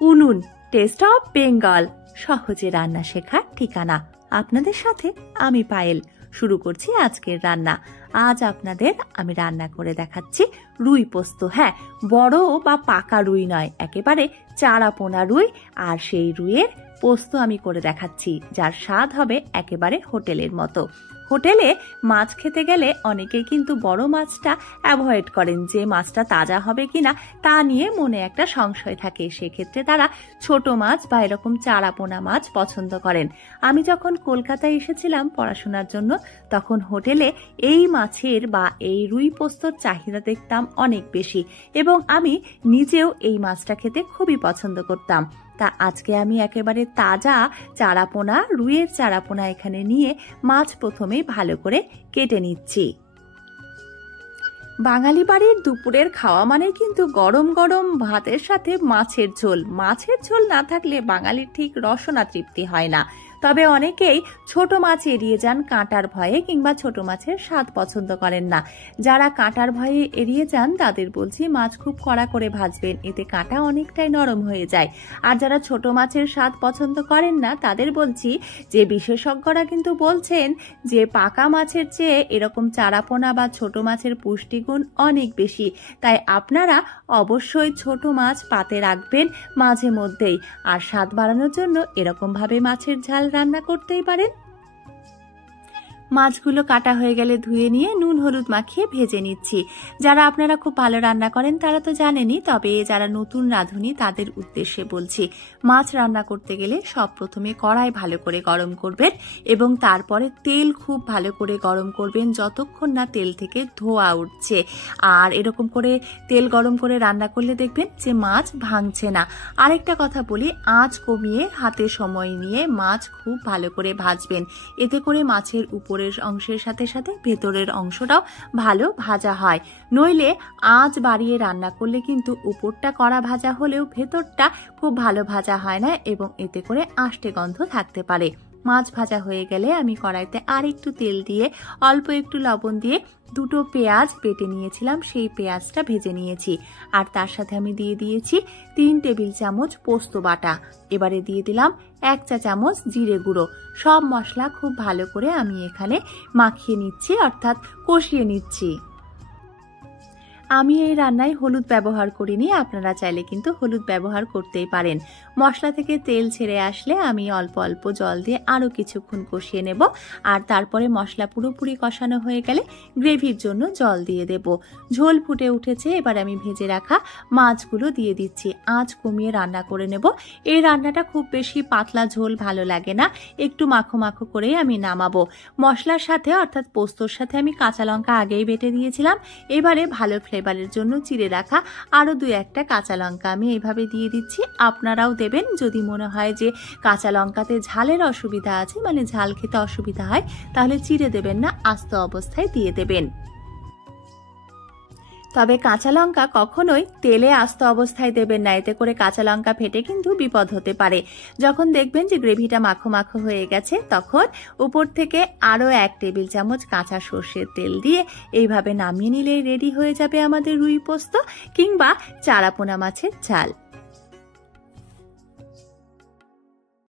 উনুন, test of Bengal, সহজে রান্না শেখার ঠিকানা। আপনাদের সাথে আমি পায়েল। শুরু করছি আজকের রান্না। আজ আপনাদের আমি রান্না করে দেখাচ্ছি রুই পোস্ত। হ্যাঁ, বড় বা পাকা রুই নয়, একেবারে চারা পোনা রুই। আর সেই রুইয়ের পোস্ত আমি করে দেখাচ্ছি, যার স্বাদ হবে একেবারে হোটেলের মতো। হোটেলে মাছ খেতে গেলে অনেকেই কিন্তু বড় মাছটা অ্যাভয়েড করেন, যে মাছটা তাজা হবে কিনা তা নিয়ে মনে একটা সংশয় থাকে। সেক্ষেত্রে তারা ছোট মাছ বা এরকম চারাপোনা মাছ পছন্দ করেন। আমি যখন কলকাতায় এসেছিলাম পড়াশোনার জন্য, তখন হোটেলে এই মাছের বা এই রুই পোস্তর চাহিদা দেখতাম অনেক বেশি, এবং আমি নিজেও এই মাছটা খেতে খুবই পছন্দ করতাম। তা আজকে আমি একেবারে তাজা চারাপোনা, রুইয়ের চারাপোনা এখানে নিয়ে মাছ প্রথমে ভালো করে কেটে নিচ্ছি। বাঙালি বাড়ির দুপুরের খাওয়া মানে কিন্তু গরম গরম ভাতের সাথে মাছের ঝোল। মাছের ঝোল না থাকলে বাঙালির ঠিক রসনা তৃপ্তি হয় না। তবে অনেকেই ছোট মাছ এড়িয়ে যান কাঁটার ভয়ে, কিংবা ছোট মাছের স্বাদ পছন্দ করেন না। যারা কাঁটার ভয়ে এড়িয়ে যান তাদের বলছি মাছ খুব কড়া করে ভাজবেন, এতে কাঁটা অনেকটাই নরম হয়ে যায়। আর যারা ছোট মাছের স্বাদ পছন্দ করেন না তাদের বলছি যে বিশেষজ্ঞরা কিন্তু বলছেন যে পাকা মাছের চেয়ে এরকম চারাপোনা বা ছোট মাছের পুষ্টিগুণ অনেক বেশি। তাই আপনারা অবশ্যই ছোট মাছ পাতে রাখবেন মাঝে মধ্যেই। আর স্বাদ বাড়ানোর জন্য এরকম ভাবে মাছের ঝাল রান্না করতেই পারেন। মাছগুলো কাটা হয়ে গেলে ধুয়ে নিয়ে নুন হলুদ মাখিয়ে ভেজে নিচ্ছি। যারা আপনারা খুব ভালো রান্না করেন তারা তো জানেনই, তবে যারা নতুন রাঁধুনি তাদের উদ্দেশ্যে বলছি, মাছ রান্না করতে গেলে সব প্রথমে কড়াই ভালো করে গরম করবেন, এবং তারপরে তেল খুব ভালো করে গরম করবেন যতক্ষণ না তেল থেকে ধোঁয়া উঠছে। আর এরকম করে তেল গরম করে রান্না করলে দেখবেন যে মাছ ভাঙছে না। আরেকটা কথা বলি, আঁচ কমিয়ে হাতে সময় নিয়ে মাছ খুব ভালো করে ভাজবেন। এতে করে মাছের উপর অংশের সাথে সাথে ভেতরের অংশটাও ভালো ভাজা হয়। নইলে আঁচ বাড়িয়ে রান্না করলে কিন্তু উপরটা কড়া ভাজা হলেও ভেতরটা খুব ভালো ভাজা হয় না, এবং এতে করে আষ্টে গন্ধ থাকতে পারে। মাছ ভাজা হয়ে গেলে আমি কড়াইতে আর একটু তেল দিয়ে অল্প একটু লবণ দিয়ে দুটো পেঁয়াজ বেটে নিয়েছিলাম, সেই পেঁয়াজটা ভেজে নিয়েছি। আর তার সাথে আমি দিয়ে দিয়েছি 3 টেবিল চামচ পোস্ত বাটা। এবারে দিয়ে দিলাম 1 চা চামচ জিরে গুঁড়ো। সব মশলা খুব ভালো করে আমি এখানে মাখিয়ে নিচ্ছি, অর্থাৎ কষিয়ে নিচ্ছি। আমি এই রান্নায় হলুদ ব্যবহার করিনি, আপনারা চাইলে কিন্তু হলুদ ব্যবহার করতেই পারেন। মশলা থেকে তেল ছেড়ে আসলে আমি অল্প অল্প জল দিয়ে আরও কিছুক্ষণ কষিয়ে নেব। আর তারপরে মশলা পুরোপুরি কষানো হয়ে গেলে গ্রেভির জন্য জল দিয়ে দেব। ঝোল ফুটে উঠেছে, এবার আমি ভেজে রাখা মাছগুলো দিয়ে দিচ্ছি। আঁচ কমিয়ে রান্না করে নেব। এই রান্নাটা খুব বেশি পাতলা ঝোল ভালো লাগে না, একটু মাখো মাখো করেই আমি নামাবো। মশলার সাথে অর্থাৎ পোস্তর সাথে আমি কাঁচা লঙ্কা আগেই বেটে দিয়েছিলাম। এবারে ভালো ফ্লেভারের জন্য চিড়ে রাখা আরো 2-1টা কাঁচা লঙ্কা আমি এইভাবে দিয়ে দিচ্ছি। আপনারাও দেবেন, যদি মনে হয় যে কাঁচা লঙ্কাতে ঝালের অসুবিধা আছে, মানে ঝাল খেতে অসুবিধা হয়, তাহলে চিড়ে দেবেন না, আস্ত অবস্থায় দিয়ে দেবেন। তবে কাঁচা লঙ্কা কখনোই তেলে আস্ত অবস্থায় দেবেন না, এতে করে কাঁচা লঙ্কা ফেটে কিন্তু বিপদ হতে পারে। যখন দেখবেন যে গ্রেভিটা মাখো মাখো হয়ে গেছে, তখন উপর থেকে আরও 1 টেবিল চামচ কাঁচা সর্ষের তেল দিয়ে এইভাবে নামিয়ে নিলেই রেডি হয়ে যাবে আমাদের রুই পোস্ত কিংবা চারাপোনা মাছের ঝাল।